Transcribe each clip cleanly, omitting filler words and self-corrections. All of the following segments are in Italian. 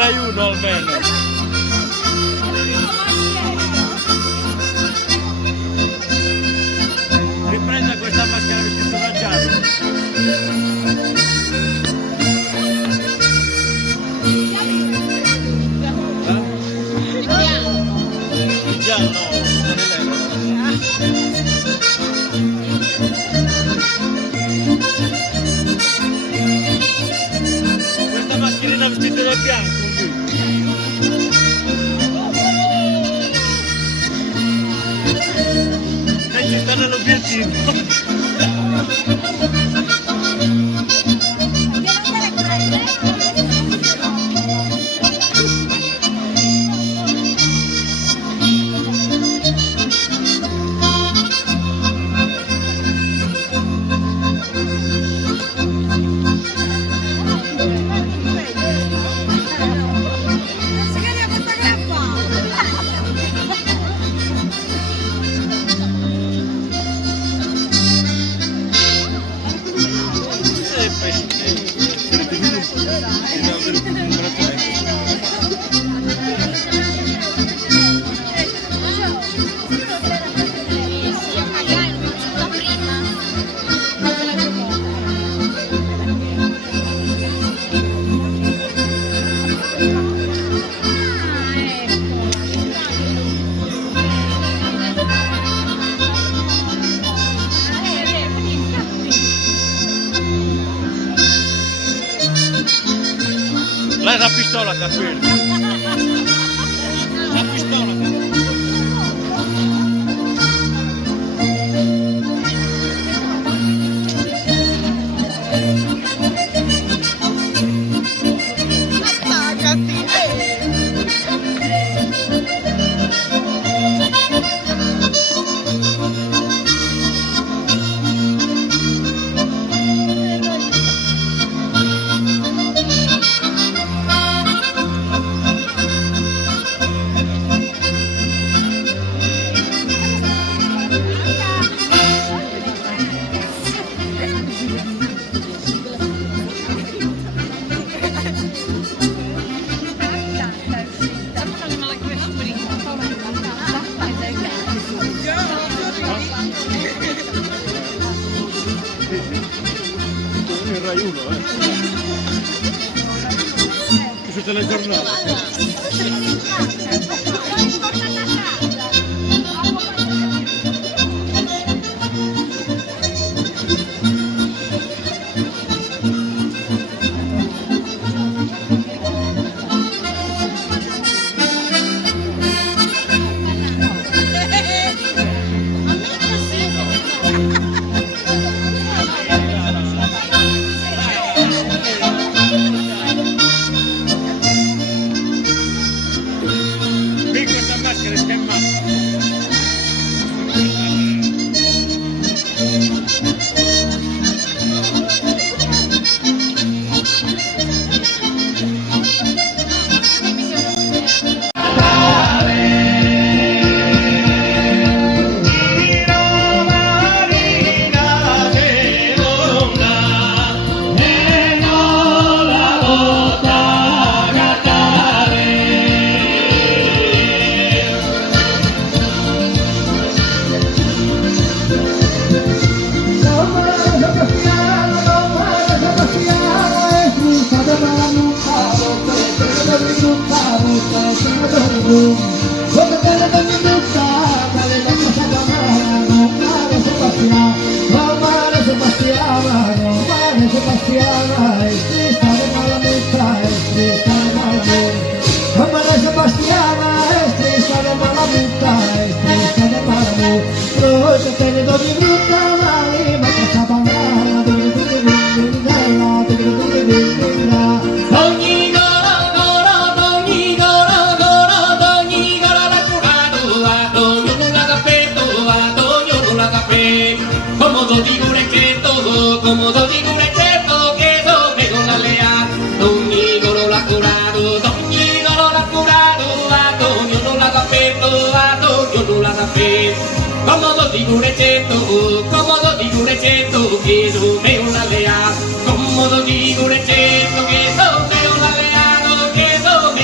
Rai 1 almeno. Riprenda questa maschera vestito da giallo. Il giallo, non è lei. Questa mascherina vestita da bianco. E ci sta nell'obiettivo. Lei la pistola capelli. La pistola il Rai 1, Su telegiornale. Comodo di curecetto che sono un alleato, comodo di curecetto che sono un alleato, che sono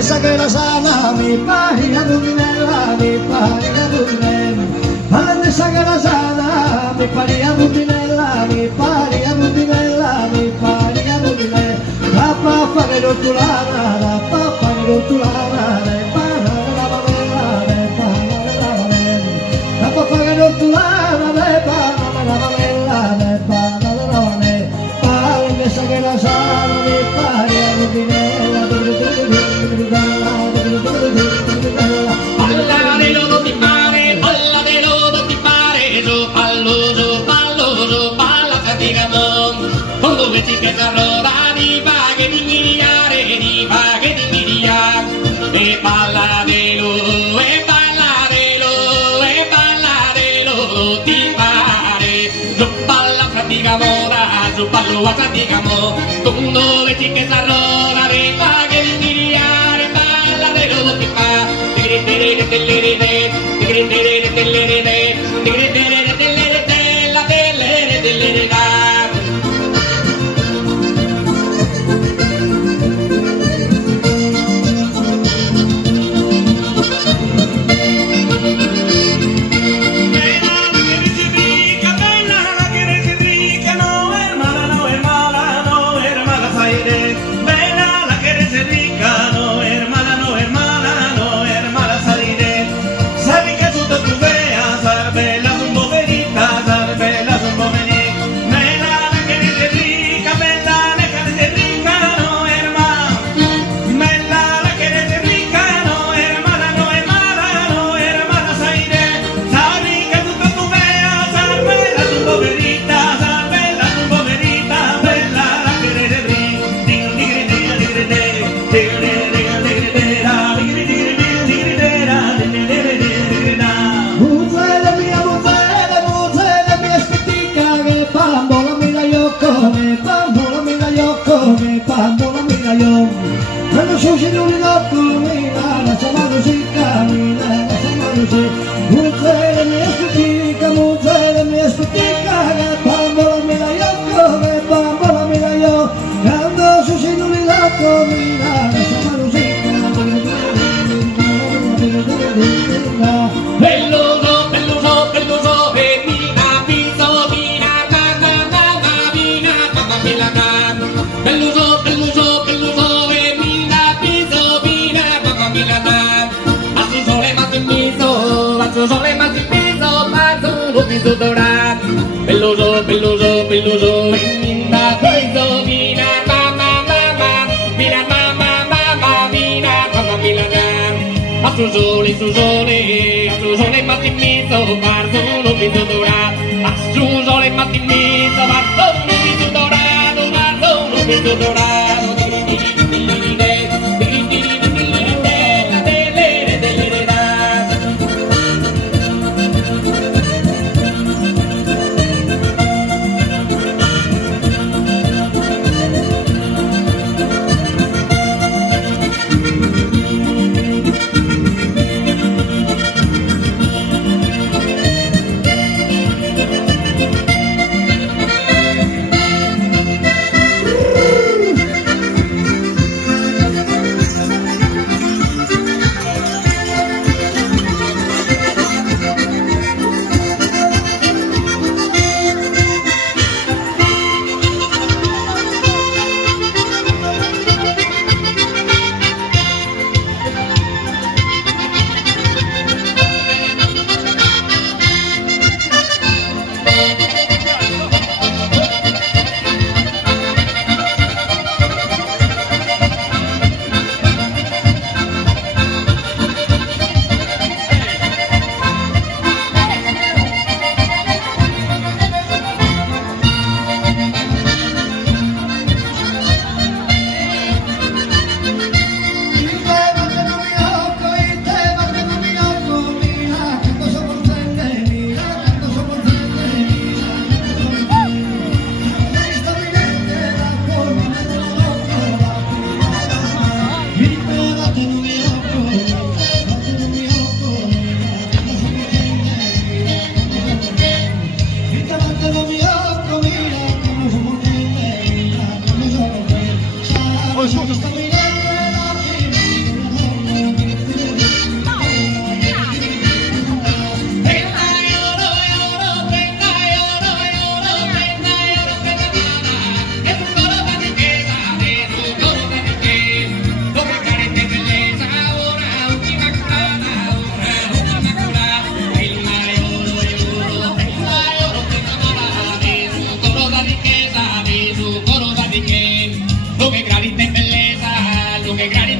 Valentessa che la sana mi pari a rubinella, mi pari a rubinella. Valentessa che la sana mi pari a rubinella, mi pari a rubinella, mi pari a rubinella. La pappa che rotolana, la pappa che rotolana, le pana la valella, le pana la valella. La pappa che rotolana, le pana la valella, le pana la valella. Valentessa che la sana mi pari a rubinella. Palla de lodo ti pare, palla de lodo ti pare, giù pallo, palla fatica non. Con dove ci che t'arroda di paghe di miliare, di paghe di miliare. E palla de lodo, e palla de lodo, e palla de lodo ti pare. Giù palla fatica mora, giù pallo a fatica mo. Con dove ci che t'arroda di paghe di miliare, palla de lodo ti pare. Belloso, vina, preso, vina, mamma, vina, mamma, vina, Milana. A su sole, matti in mezzo, parto un viso dorato. A su sole, matti in mezzo, parto un viso dorato, parto un viso dorato.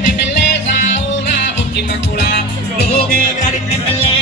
grande bellezza, una voce immacolata, lo che grande bellezza.